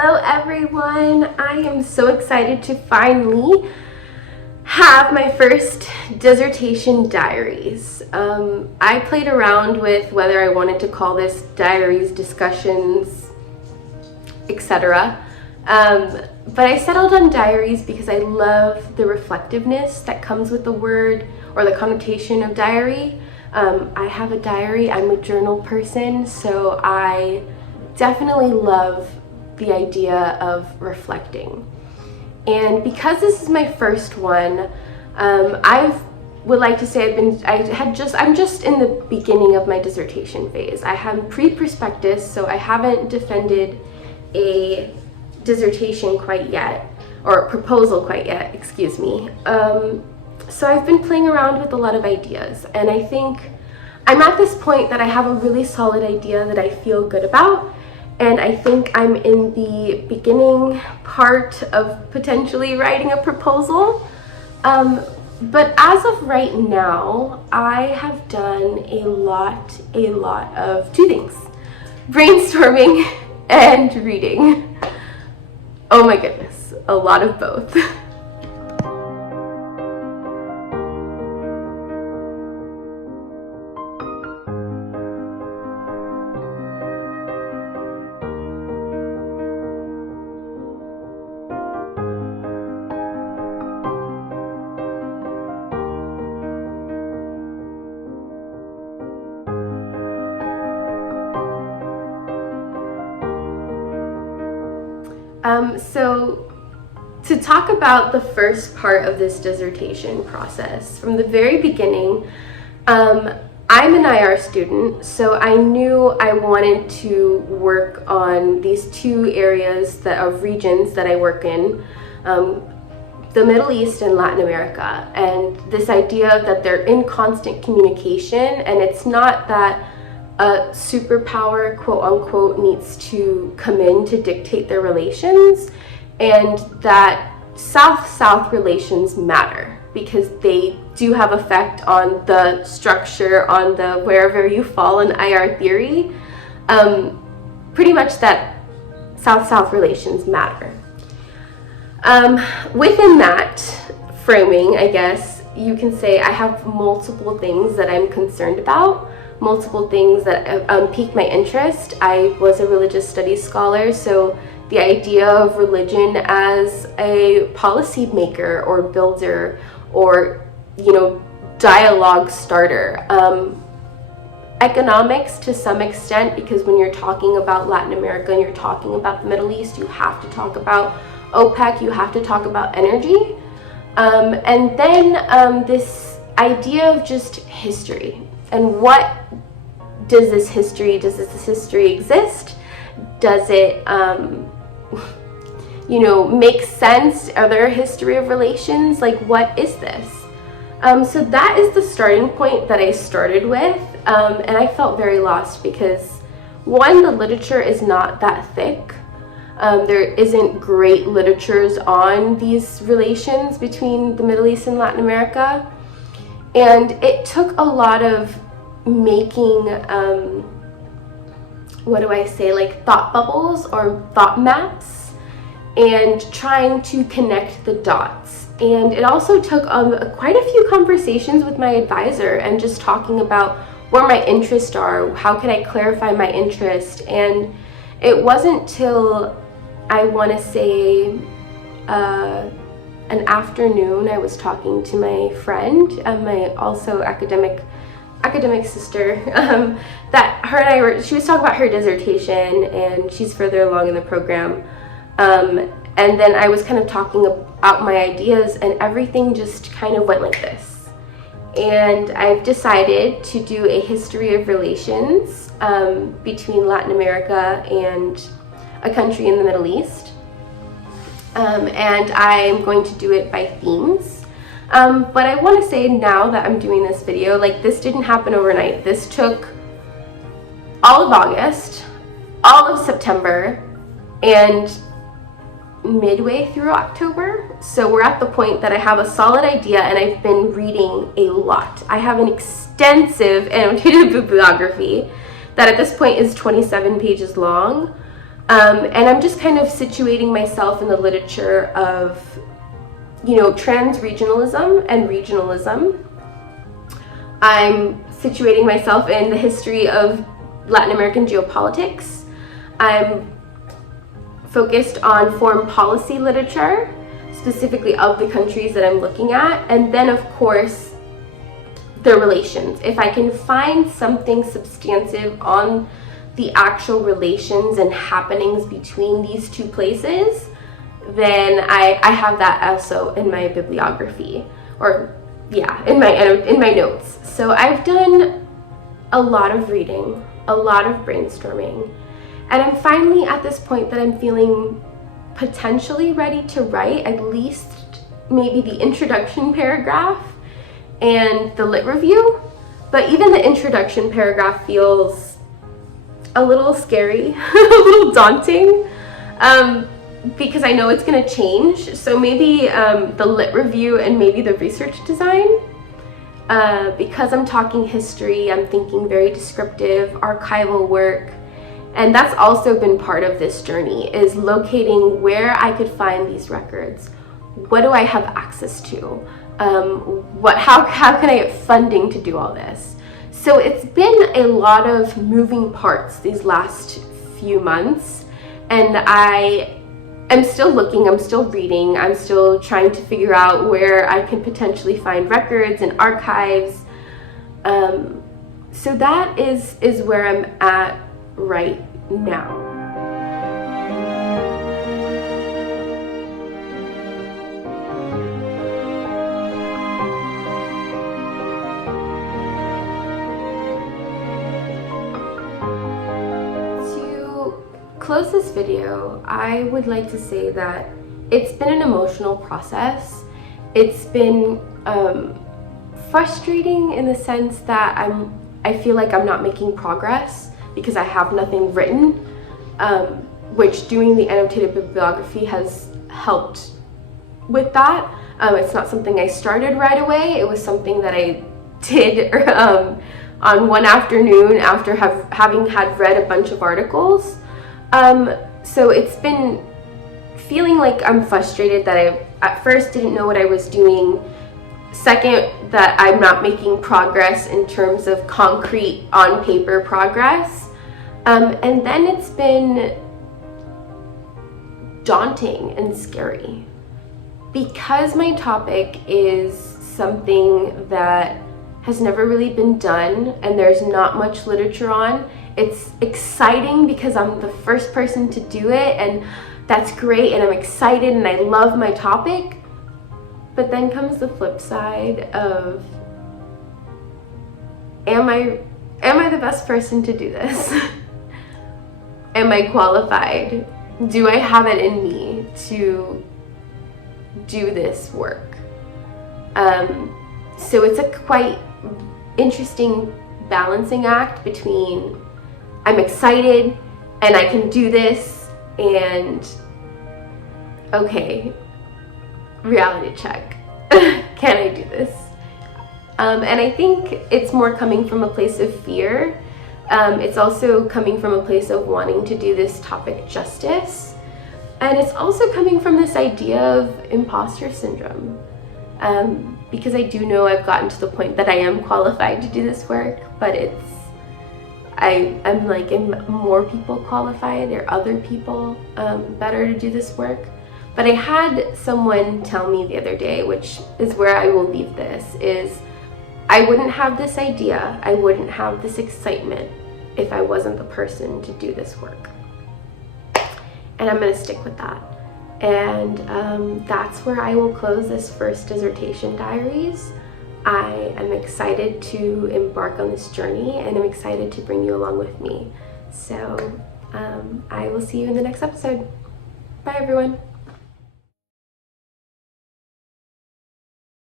Hello everyone! I am so excited to finally have my first dissertation diaries. I played around with whether I wanted to call this diaries, discussions, etc. But I settled on diaries because I love the reflectiveness that comes with the word or the connotation of diary. I have a diary, I'm a journal person, so I definitely love the idea of reflecting. And because this is my first one, I would like to say I'm just in the beginning of my dissertation phase. I have pre-prospectus, so I haven't defended a dissertation quite yet, or proposal quite yet, excuse me. So I've been playing around with a lot of ideas, and I think I'm at this point that I have a really solid idea that I feel good about, and I think I'm in the beginning part of potentially writing a proposal. But as of right now, I have done a lot of two things: brainstorming and reading. Oh my goodness, a lot of both. So to talk about the first part of this dissertation process, from the very beginning, I'm an IR student, so I knew I wanted to work on these two areas of regions that I work in, the Middle East and Latin America, and this idea that they're in constant communication, and it's not that a superpower, quote unquote, needs to come in to dictate their relations, and that South-South relations matter because they do have effect on the structure, on the wherever you fall in IR theory. Pretty much that South-South relations matter. Within that framing, I guess you can say I have multiple things that I'm concerned about, multiple things that pique my interest. I was a religious studies scholar, so the idea of religion as a policy maker or builder or, dialogue starter. Economics to some extent, because when you're talking about Latin America and you're talking about the Middle East, you have to talk about OPEC, you have to talk about energy. And then this idea of just history. And what does this history exist? Does it, make sense? Are there a history of relations? Like, what is this? So that is the starting point that I started with, and I felt very lost because, one, the literature is not that thick. There isn't great literatures on these relations between the Middle East and Latin America. And it took a lot of making, like thought bubbles or thought maps and trying to connect the dots. And it also took quite a few conversations with my advisor and just talking about where my interests are, how can I clarify my interest. And it wasn't till, I want to say, an afternoon, I was talking to my friend, my also academic sister, that her and she was talking about her dissertation, and she's further along in the program. And then I was kind of talking about my ideas, and everything just kind of went like this. And I've decided to do a history of relations between Latin America and a country in the Middle East. And I'm going to do it by themes. But I want to say now that I'm doing this video, like, this didn't happen overnight. This took all of August, all of September, and midway through October. So we're at the point that I have a solid idea, and I've been reading a lot. I have an extensive annotated bibliography that at this point is 27 pages long. And I'm just kind of situating myself in the literature of, trans-regionalism and regionalism. I'm situating myself in the history of Latin American geopolitics. I'm focused on foreign policy literature, specifically of the countries that I'm looking at, and then of course their relations. If I can find something substantive on the actual relations and happenings between these two places, then I have that also in my bibliography, or in my notes. So I've done a lot of reading, a lot of brainstorming, and I'm finally at this point that I'm feeling potentially ready to write at least maybe the introduction paragraph and the lit review. But even the introduction paragraph feels a little scary, a little daunting, because I know it's going to change. So maybe the lit review and maybe the research design. Because I'm talking history, I'm thinking very descriptive, archival work. And that's also been part of this journey, is locating where I could find these records. What do I have access to? How can I get funding to do all this? So it's been a lot of moving parts these last few months, and I am still looking, I'm still reading, I'm still trying to figure out where I can potentially find records and archives. So that is where I'm at right now. Close this video, I would like to say that it's been an emotional process. It's been frustrating in the sense that I feel like I'm not making progress because I have nothing written, which doing the annotated bibliography has helped with that. It's not something I started right away. It was something that I did on one afternoon after having had read a bunch of articles. So it's been feeling like I'm frustrated that I at first didn't know what I was doing. Second, that I'm not making progress in terms of concrete on paper progress. And then it's been daunting and scary because my topic is something that has never really been done and there's not much literature on. It's exciting because I'm the first person to do it, and that's great, and I'm excited and I love my topic. But then comes the flip side of, am I the best person to do this? Am I qualified? Do I have it in me to do this work? So it's a quite interesting balancing act between I'm excited and I can do this, and okay, reality check. Can I do this? And I think it's more coming from a place of fear. It's also coming from a place of wanting to do this topic justice. And it's also coming from this idea of imposter syndrome. Because I do know I've gotten to the point that I am qualified to do this work, but I'm like, am more people qualified? Are other people better to do this work? But I had someone tell me the other day, which is where I will leave this, is I wouldn't have this idea, I wouldn't have this excitement if I wasn't the person to do this work. And I'm going to stick with that. And that's where I will close this first Dissertation Diaries. I am excited to embark on this journey, and I'm excited to bring you along with me. So I will see you in the next episode. Bye, everyone.